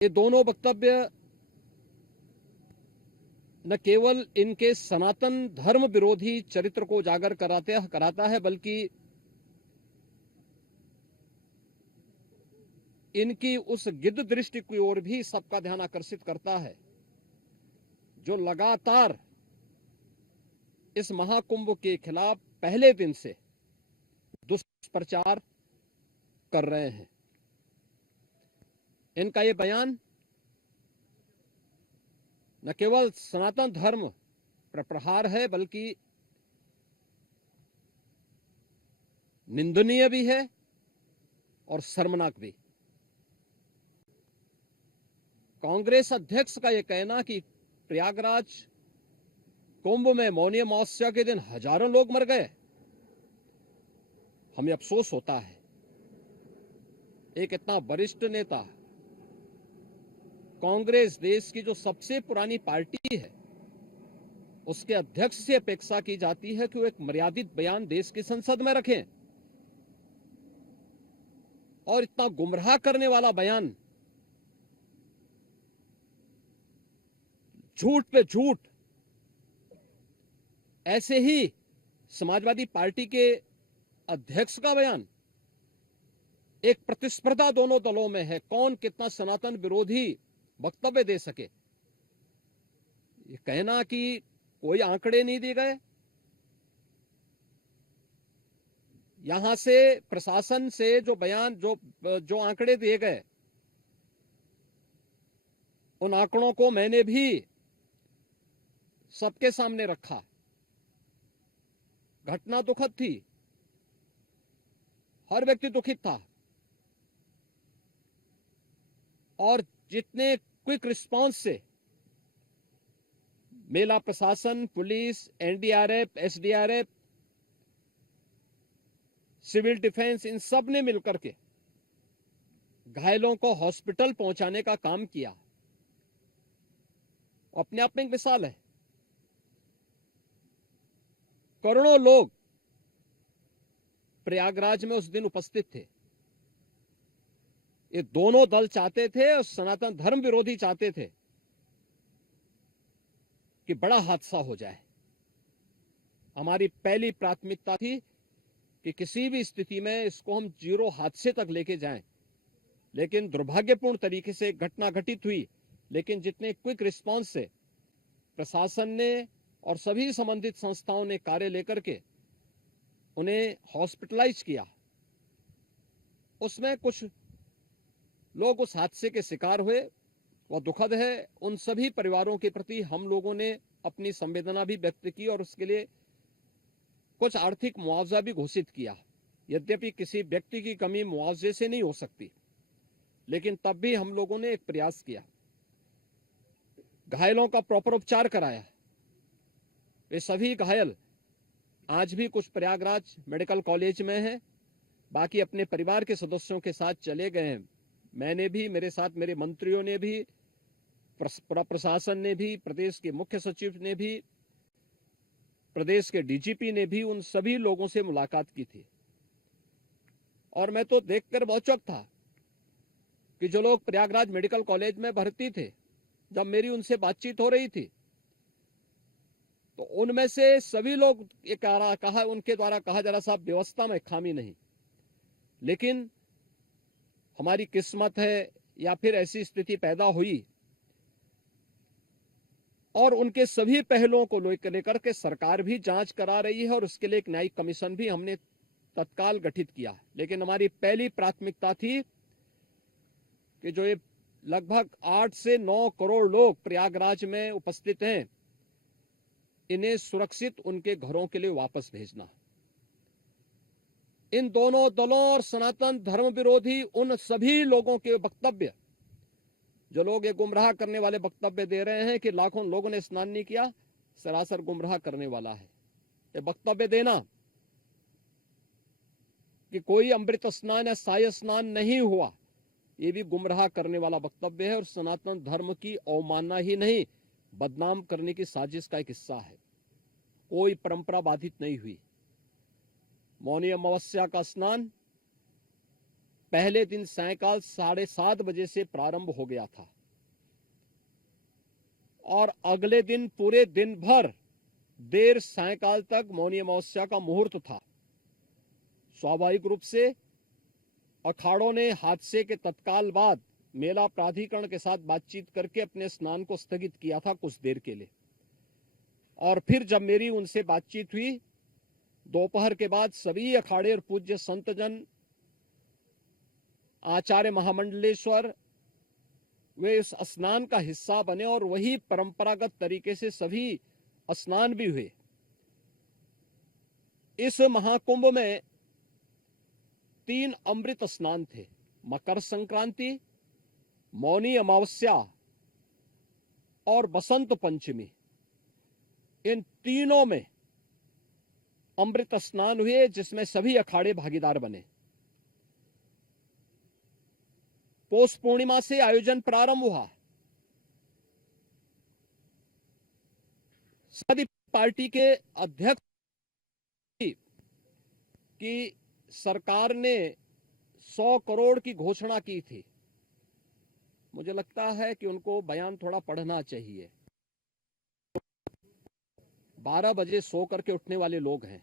ये दोनों वक्तव्य न केवल इनके सनातन धर्म विरोधी चरित्र को उजागर कराता है, बल्कि इनकी उस गिद्ध दृष्टि की ओर भी सबका ध्यान आकर्षित करता है, जो लगातार इस महाकुंभ के खिलाफ पहले दिन से दुष्प्रचार कर रहे हैं। इनका ये बयान न केवल सनातन धर्म पर प्रहार है, बल्कि निंदनीय भी है और शर्मनाक भी। कांग्रेस अध्यक्ष का यह कहना कि प्रयागराज कुंभ में मौनी अमावस्या के दिन हजारों लोग मर गए, हमें अफसोस होता है। एक इतना वरिष्ठ नेता, कांग्रेस देश की जो सबसे पुरानी पार्टी है, उसके अध्यक्ष से अपेक्षा की जाती है कि वो एक मर्यादित बयान देश की संसद में रखें, और इतना गुमराह करने वाला बयान, झूठ पे झूठ, ऐसे ही समाजवादी पार्टी के अध्यक्ष का बयान, एक प्रतिस्पर्धा दोनों दलों में है, कौन कितना सनातन विरोधी वक्तव्य दे सके। ये कहना कि कोई आंकड़े नहीं दिए गए, यहां से प्रशासन से जो बयान जो आंकड़े दिए गए, उन आंकड़ों को मैंने भी सबके सामने रखा। घटना दुखद थी, हर व्यक्ति दुखित था, और जितने क्विक रिस्पांस से मेला प्रशासन, police, NDRF, SDRF, civil defence, इन सब ने मिलकर के घायलों को हॉस्पिटल पहुंचाने का काम किया, अपने आप में एक मिसाल है। करोड़ों लोग प्रयागराज में उस दिन उपस्थित थे। ये दोनों दल चाहते थे, और सनातन धर्म विरोधी चाहते थे कि बड़ा हादसा हो जाए। हमारी पहली प्राथमिकता थी कि किसी भी स्थिति में इसको हम जीरो हादसे तक लेके जाएं, लेकिन दुर्भाग्यपूर्ण तरीके से घटना घटित हुई। लेकिन जितने क्विक रिस्पांस से प्रशासन ने और सभी संबंधित संस्थाओं ने कार्य लेकर के उन्हें हॉस्पिटलाइज किया, उसमें कुछ लोग उस हादसे के शिकार हुए, वह दुखद है। उन सभी परिवारों के प्रति हम लोगों ने अपनी संवेदना भी व्यक्त की, और उसके लिए कुछ आर्थिक मुआवजा भी घोषित किया। यद्यपि किसी व्यक्ति की कमी मुआवजे से नहीं हो सकती, लेकिन तब भी हम लोगों ने एक प्रयास किया। घायलों का प्रॉपर उपचार कराया। वे सभी घायल आज भी कुछ प्रयागराज मेडिकल कॉलेज में हैं, बाकी अपने परिवार के सदस्यों के साथ चले गए हैं। मैंने भी, मेरे साथ मेरे मंत्रियों ने भी, प्रशासन ने भी, प्रदेश के मुख्य सचिव ने भी, प्रदेश के डीजीपी ने भी उन सभी लोगों से मुलाकात की थी। और मैं तो देखकर बहुत चौंक था कि जो लोग प्रयागराज मेडिकल कॉलेज में भर्ती थे, जब मेरी उनसे बातचीत हो रही थी, तो उनमें से सभी लोग ये कहा उनके द्वारा कहा जा रहा, साहब व्यवस्था में खामी नहीं, लेकिन हमारी किस्मत है या फिर ऐसी स्थिति पैदा हुई। और उनके सभी पहलुओं को लेकर के सरकार भी जांच करा रही है, और उसके लिए एक न्यायिक कमीशन भी हमने तत्काल गठित किया। लेकिन हमारी पहली प्राथमिकता थी कि जो ये लगभग 8 से 9 करोड़ लोग प्रयागराज में उपस्थित हैं, इन्हें सुरक्षित उनके घरों के लिए वापस भेजना। इन दोनों दलों और सनातन धर्म विरोधी उन सभी लोगों के वक्तव्य, जो लोग ये गुमराह करने वाले वक्तव्य दे रहे हैं कि लाखों लोगों ने स्नान नहीं किया, सरासर गुमराह करने वाला है। ये वक्तव्य देना कि कोई अमृत स्नान या साय स्नान नहीं हुआ, ये भी गुमराह करने वाला वक्तव्य है, और सनातन धर्म की अवमानना ही नहीं, बदनाम करने की साजिश का एक हिस्सा है। कोई परंपरा बाधित नहीं हुई। मौनी अमावस्या का स्नान पहले दिन सायंकाल 7:30 बजे से प्रारंभ हो गया था और अगले दिन पूरे दिन भर देर सायंकाल तक मौनी अमावस्या का मुहूर्त था। स्वाभाविक रूप से अखाड़ों ने हादसे के तत्काल बाद मेला प्राधिकरण के साथ बातचीत करके अपने स्नान को स्थगित किया था कुछ देर के लिए, और फिर जब मेरी उनसे बातचीत हुई दोपहर के बाद सभी अखाड़े और पूज्य संतजन, आचार्य महामंडलेश्वर, वे इस स्नान का हिस्सा बने और वही परंपरागत तरीके से सभी स्नान भी हुए। इस महाकुंभ में 3 अमृत स्नान थे, मकर संक्रांति, मौनी अमावस्या और बसंत पंचमी। इन तीनों में अमृत स्नान हुए जिसमें सभी अखाड़े भागीदार बने। पौष पूर्णिमा से आयोजन प्रारंभ हुआ। समाजवादी पार्टी के अध्यक्ष की सरकार ने 100 करोड़ की घोषणा की थी। मुझे लगता है कि उनको बयान थोड़ा पढ़ना चाहिए। 12 बजे सो करके उठने वाले लोग हैं।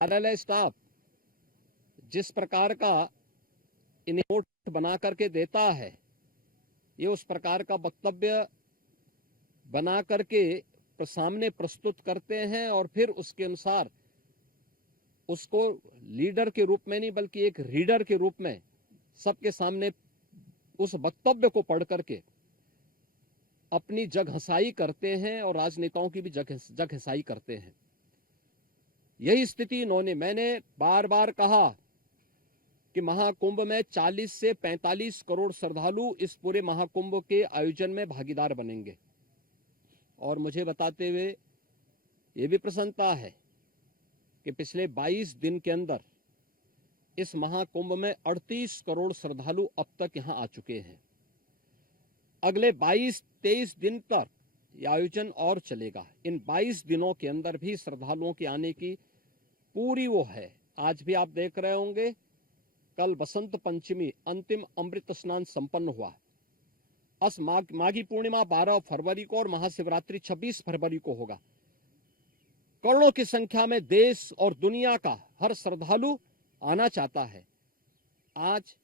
कार्यालय स्टाफ जिस प्रकार का इन्हें नोट बना करके देता है, ये उस प्रकार का वक्तव्य बना करके सामने प्रस्तुत करते हैं और फिर उसके अनुसार उसको लीडर के रूप में नहीं बल्कि एक रीडर के रूप में सबके सामने उस वक्तव्य को पढ़ करके अपनी जगहंसाई करते हैं और राजनेताओं की भी जगहंसाई करते हैं। यही स्थिति मैंने बार बार कहा कि महाकुंभ में 40 से 45 करोड़ श्रद्धालु इस पूरे महाकुंभ के आयोजन में भागीदार बनेंगे। और मुझे बताते हुए ये भी प्रसन्नता है कि पिछले 22 दिन के अंदर इस महाकुंभ में 38 करोड़ श्रद्धालु अब तक यहां आ चुके हैं। अगले 22-23 दिन तक ये आयोजन और चलेगा। इन 22 दिनों के अंदर भी श्रद्धालुओं के आने की पूरी वो है। आज भी आप देख रहे होंगे, कल बसंत पंचमी अंतिम अमृत स्नान संपन्न हुआ। माघी पूर्णिमा 12 फरवरी को और महाशिवरात्रि 26 फरवरी को होगा। करोड़ों की संख्या में देश और दुनिया का हर श्रद्धालु आना चाहता है। आज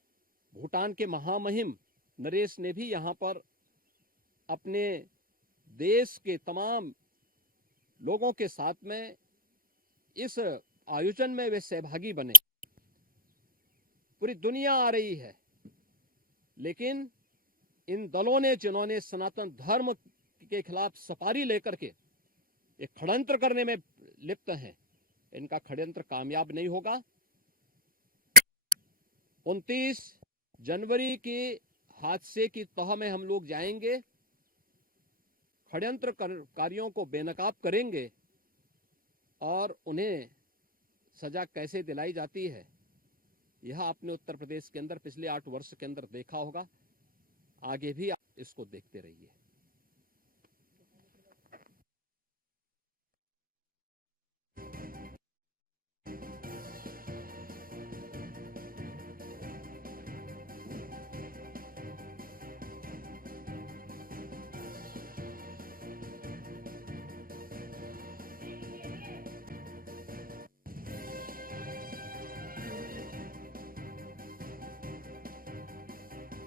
भूटान के महामहिम नरेश ने भी यहां पर अपने देश के तमाम लोगों के साथ में इस आयोजन में वे सहभागी बने। पूरी दुनिया आ रही है, लेकिन इन दलों ने जिन्होंने सनातन धर्म के खिलाफ सपारी लेकर के एक षड्यंत्र करने में लिप्त हैं, इनका षड्यंत्र कामयाब नहीं होगा। 29 जनवरी के हादसे की तह में हम लोग जाएंगे, षड्यंत्रकारियों को बेनकाब करेंगे और उन्हें सजा कैसे दिलाई जाती है यह आपने उत्तर प्रदेश के अंदर पिछले 8 वर्ष के अंदर देखा होगा। आगे भी आप इसको देखते रहिए।